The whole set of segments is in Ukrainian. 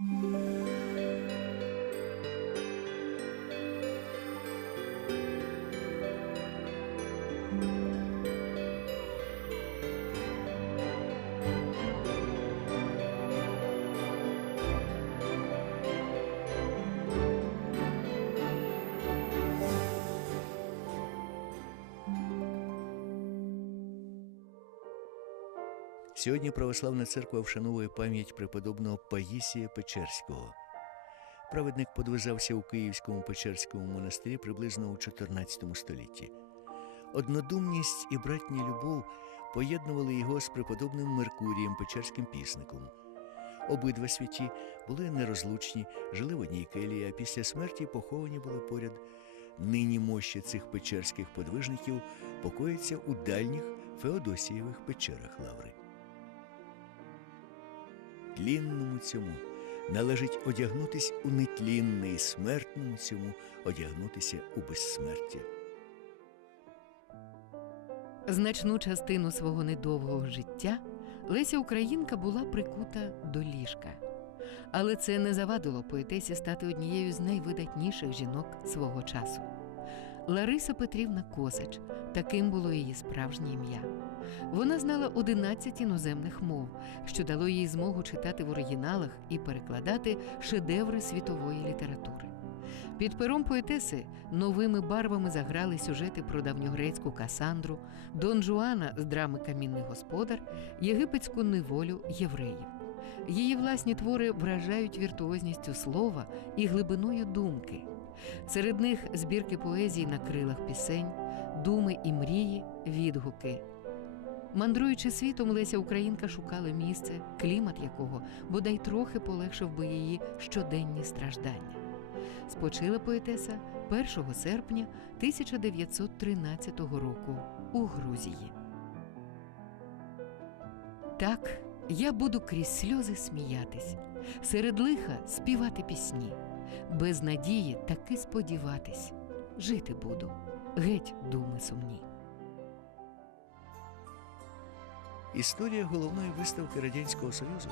Música Сьогодні православна церква вшановує пам'ять преподобного Паїсія Печерського. Праведник подвизався у Київському Печерському монастирі приблизно у 14 столітті. Однодумність і братня любов поєднували його з преподобним Меркурієм Печерським пісником. Обидва святі були нерозлучні, жили в одній келії, а після смерті поховані були поряд. Нині мощі цих печерських подвижників покоїться у дальніх Феодосієвих печерах Лаври. Тлінному цьому належить одягнутись у нетлінне і смертному цьому одягнутися у безсмертя. Значну частину свого недовгого життя Леся Українка була прикута до ліжка. Але це не завадило поетесі стати однією з найвидатніших жінок свого часу. Лариса Петрівна Козач таким було її справжнє ім'я. Вона знала 11 іноземних мов, що дало їй змогу читати в оригіналах і перекладати шедеври світової літератури. Під пером поетеси новими барвами заграли сюжети про давньогрецьку Касандру, Дон Жуана з драми Камінний господар, єгипетську неволю євреїв. Її власні твори вражають віртуозністю слова і глибиною думки. Серед них збірки поезії на крилах пісень, думи і мрії, відгуки. Мандруючи світом, Леся Українка шукала місце, клімат якого бодай трохи полегшив би її щоденні страждання. Спочила поетеса 1 серпня 1913 року у Грузії. Так, я буду крізь сльози сміятись, серед лиха співати пісні, без надії таки сподіватись, жити буду, геть думи сумні. Історія головної виставки Радянського Союзу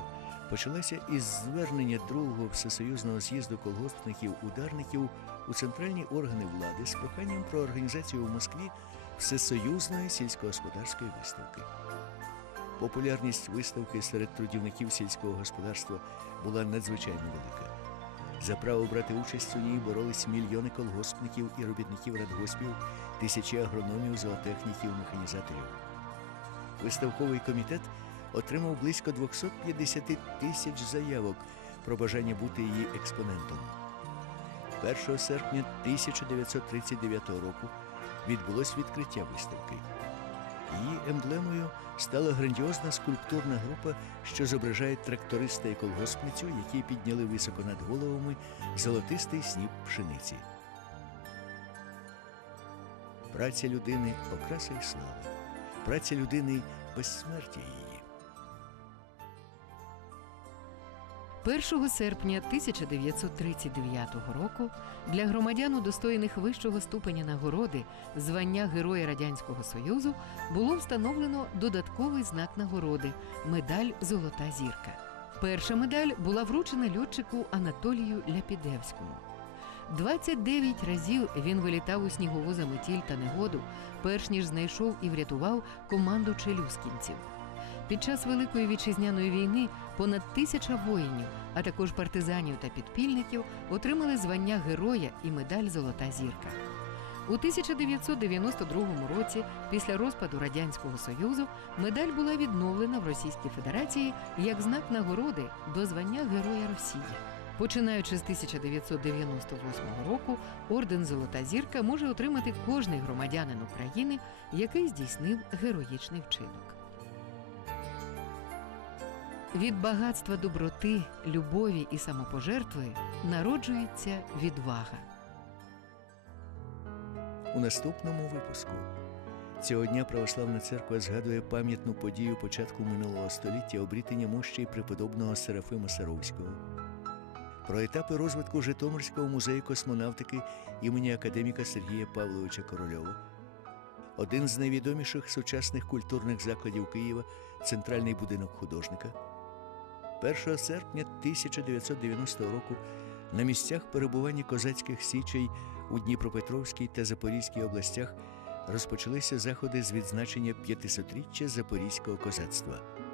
почалася із звернення другого всесоюзного з'їзду колгоспників-ударників у центральні органи влади з проханням про організацію у Москві всесоюзної сільськогосподарської виставки. Популярність виставки серед трудівників сільського господарства була надзвичайно велика. За право брати участь у ній боролись мільйони колгоспників і робітників радгоспів, тисячі агрономів, зоотехніків, механізаторів. Виставковий комітет отримав близько 250 тисяч заявок про бажання бути її експонентом. 1 серпня 1939 року відбулось відкриття виставки. Її емблемою стала грандіозна скульптурна група, що зображає тракториста і колгоспницю, які підняли високо над головами золотистий сніп пшениці. Праця людини окраса і слава. Праця людини безсмертя її. 1 серпня 1939 року для громадян, удостоєних вищого ступеня нагороди звання Героя Радянського Союзу було встановлено додатковий знак нагороди медаль Золота зірка. Перша медаль була вручена льотчику Анатолію Ляпідевському. 29 разів він вилітав у снігову заметіль та негоду, перш ніж знайшов і врятував команду челюскінців. Під час Великої вітчизняної війни понад тисяча воїнів, а також партизанів та підпільників отримали звання героя і медаль Золота зірка. У 1992 році, після розпаду Радянського Союзу, медаль була відновлена в Російській Федерації як знак нагороди до звання Героя Росії. Починаючи з 1998 року, орден Золота зірка може отримати кожний громадянин України, який здійснив героїчний вчинок. Від багатства доброти, любові і самопожертви народжується відвага. У наступному випуску цього дня православна церква згадує пам'ятну подію початку минулого століття обрітення мощей преподобного Серафима Саровського. Про етапи розвитку Житомирського музею космонавтики імені академіка Сергія Павловича Корольова. Один з найвідоміших сучасних культурних закладів Києва центральний будинок художника. 1 серпня 1990 року на місцях перебування козацьких січей у Дніпропетровській та Запорізькій областях розпочалися заходи з відзначення 500-річчя запорізького козацтва.